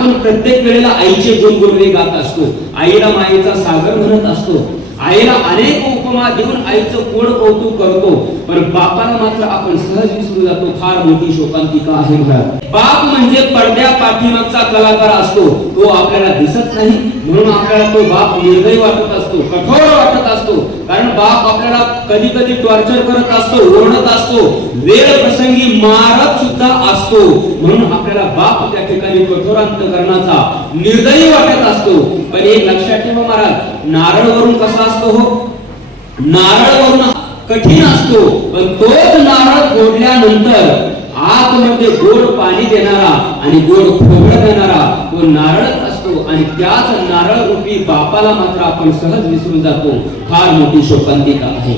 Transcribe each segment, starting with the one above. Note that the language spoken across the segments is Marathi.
आपण प्रत्येक वेळेला आईचे गुणगुणवे गात असतो. आईला मायेचा सागर म्हणत असतो. आईला अनेक उपमा देऊन आईचं कोण कौतुक करतो. पण बापाला मात्र आपण सहज विसरू जातो. फार मोठी शोकांतिका आहे म्हणत बाप म्हणजे पडद्या पाठीमागचा कलाकार असतो. तो आपल्याला दिसत नाही. म्हणून आपल्याला तो बाप निर्दयी वाटत असतो. कठोर वाटत असतो. कारण बाप आपल्याला कधी कधी टॉर्चर करत असतो ओरडत असतो. वेळ प्रसंगी मारत असतो. म्हणून आपल्याला बाप त्या ठिकाणी कठोरांत करण्याचा निर्दयी वाटत असतो. पण एक लक्षात ठेवा महाराज नारळ वरून कसा असतो हो? नारळ वरून कठीण असतो. पण तोच नारळ फोडल्यानंतर आतमध्ये म्हणजे गोड पाणी देणारा आणि गोड खोबरं देणारा तो नारळच असतो. आणि त्याच नारळ रूपी बापाला मात्र आपण सहज विसरून जातो. फार मोठी शोकांतिका आहे.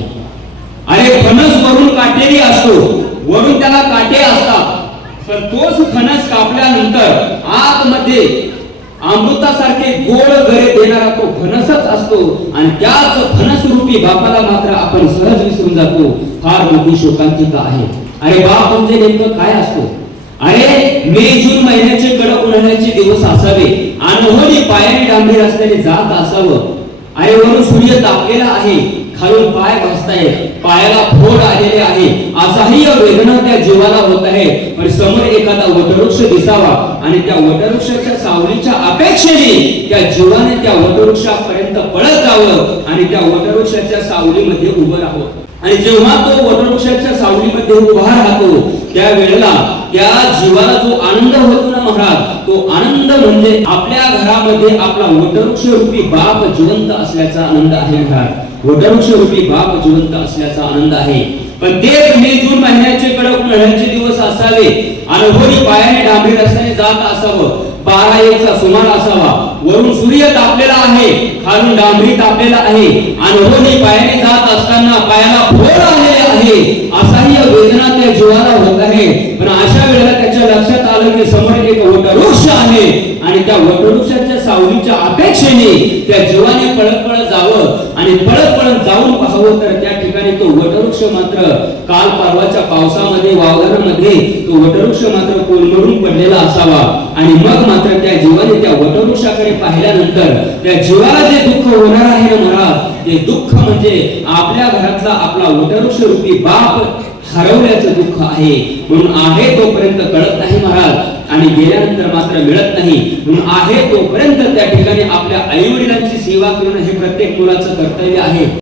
अरे फणस वरून काटेरी असतो. वरून त्याला काटे असतात. पण तोच फणस कापल्यानंतर आतमध्ये अमृतासारखे गोड गरे देणारा तो फणसच असतो आणि त्याच फणस रूपी बापाला मात्र आपण सहज विसरून जातो. फार मोठी शोकांतिका आहे. अरे बाप म्हणजे नेमकं काय असतो? अरे मे जून महिन्याचे कडक उन्हाळ्याचे दिवस असावे. अनहोनी पायाने डांबरी असल्याने जात असावं. अरे वरून सूर्य तापलेला आहे. खालून पाय भासताय पायाला फोड आलेले आहे. असाही वेदना त्या जीवाला होत आहे. पण समोर एखादा वटवृक्ष दिसावा आणि त्या वटवृक्षाच्या सावलीच्या अपेक्षेने त्या जीवाने त्या वटवृक्षापर्यंत पळत जावं आणि त्या वटवृक्षाच्या सावलीमध्ये उभं राहावं. आणि जेव्हा तो वटवृक्षाच्या सावलीमध्ये उभा राहतो त्या वेळेला त्या जीवाला जो आनंद होतो ना महाराज तो आनंद म्हणजे आपल्या घरामध्ये आपला वटवृक्ष रूपी बाप जिवंत असल्याचा आनंद आहे महाराज. वटवृक्ष रूपी बाप जिवंत असल्याचा आनंद आहे. पण ते मे जून महिन्याचे कडक उन्हाळ्याचे दिवस असावे. अनुभवी पायाने डांबरी रस्त्याने जात असावं. बारा एकचा सुमार असावा. वरून सूर्य तापलेला आहे. खालून डांबरी तापलेला आहे. अनुभवी पायाने जात असताना पायाला फोड आलेले आहे. असाही वेदना त्या जीवाला होत आहे. पण अशा वेळेला त्याच्या लक्षात आलं की समोर एक वटवृक्ष आहे. आणि त्या वटवृक्षाच्या सावलीच्या अपेक्षेने त्या जीवाने पळत पळत जावं आणि पळत पळत जाऊन पाहावं तर त्या ठिकाणी तो वटवृक्ष मात्र काल परवाच्या पावसामध्ये वावदानामध्ये तो वटवृक्ष मात्र कोलमडून पडलेला असावा. आणि मग मात्र त्या जीवाने त्या वटवृक्षाकडे पाहिल्यानंतर त्या जीवाला जे दुःख होणार आहे ना महाराज ते दुःख म्हणजे आपल्या घरातला आपला वटवृक्ष रूपी बाप हरवल्याचं दुःख आहे. म्हणून आहे तोपर्यंत कळत नाही महाराज. आणि गेल्यानंतर मात्र मिळत नाही. म्हणून आहे तोपर्यंत त्या ठिकाणी आपल्या आई वडिलांची सेवा करणं हे प्रत्येक मुलाचं कर्तव्य आहे.